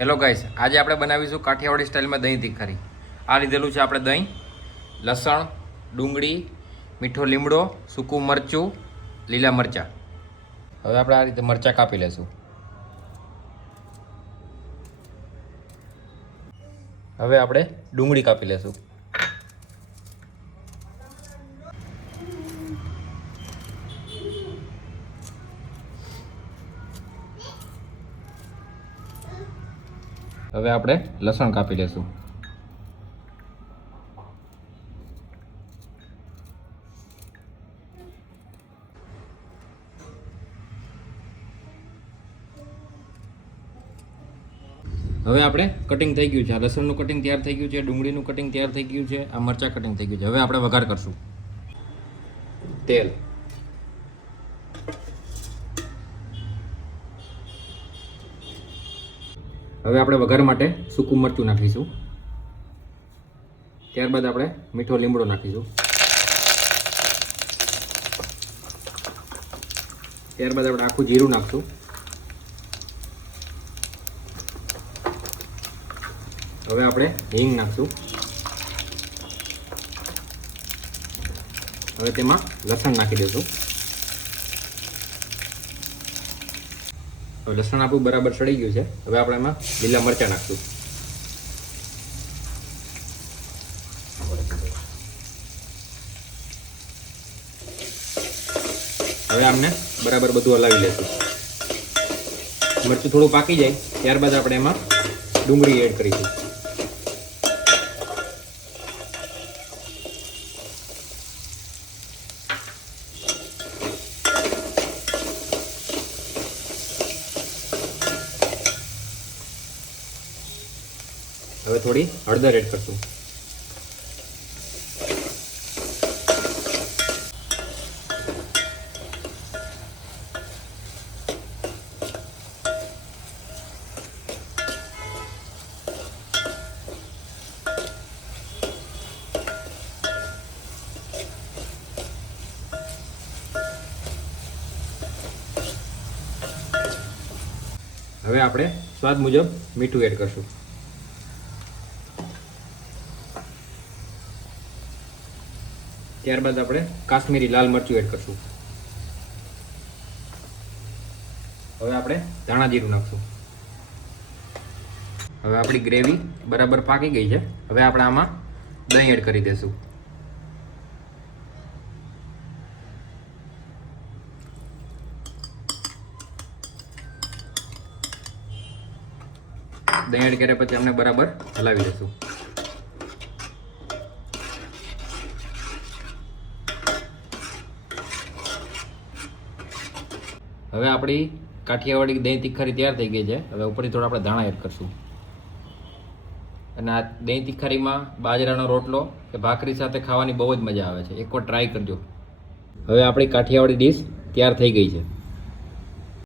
Hello guys, આજે આપણે બનાવીશું કાઠિયાવાડી સ્ટાઇલમાં દહીં તીખારી. આ લીધેલું છે આપણે દહીં, લસણ, ડુંગળી, મીઠો લીમડો, સૂકું મરચું, લીલા મરચાં. હવે આપણે આ રીતે મરચાં કાપી લેશું. હવે આપણે ડુંગળી કાપી લેશું. હવે આપણે લસણ કાપી લેશું. હવે આપણે કટિંગ થઈ ગયું છે. આ લસણનું કટિંગ તૈયાર થઈ ગયું છે, ડુંગળીનું કટિંગ તૈયાર થઈ ગયું છે, આ મરચાં કટિંગ થઈ ગયું છે. હવે આપણે વઘાર કરશું. તેલ, હવે આપણે વઘાર માટે સૂકું મરચું નાખીશું. ત્યારબાદ આપણે મીઠો લીમડો નાખીશું. ત્યારબાદ આપણે આખું જીરું નાખશું. હવે આપણે હિંગ નાખશું. હવે તેમાં લસણ નાખી દઈશું. હવે લસણ આપણું બરાબર સડી ગયું છે. હવે આપણે એમાં લીલા મરચાં નાખશું. હવે આમને બરાબર બધું હલાવી લેશું. મરચું થોડું પાકી જાય ત્યારબાદ આપણે એમાં ડુંગળી એડ કરીશું. હવે થોડી હળદર એડ કરશું. હવે આપણે સ્વાદ મુજબ મીઠું એડ કરશું. ત્યારબાદ આપણે કાશ્મીરી લાલ મરચું એડ કરશું. હવે આપણે ધાણા જીરું નાખશું. હવે આપણી ગ્રેવી બરાબર પાકી ગઈ છે. હવે આપણે આમાં દહીં એડ કરી દઈશું. દહીં એડ કર્યા પછી આપણે બરાબર હલાવી દઈશું. હવે આપણી કાઠિયાવાડી દહીં તીખારી તૈયાર થઈ ગઈ છે. હવે ઉપરથી થોડા આપણે ધાણા એડ કરશું. અને આ દહીં તીખારીમાં બાજરાનો રોટલો કે ભાખરી સાથે ખાવાની બહુ જ મજા આવે છે. એકવાર ટ્રાય કરજો. હવે આપણી કાઠિયાવાડી ડીશ તૈયાર થઈ ગઈ છે.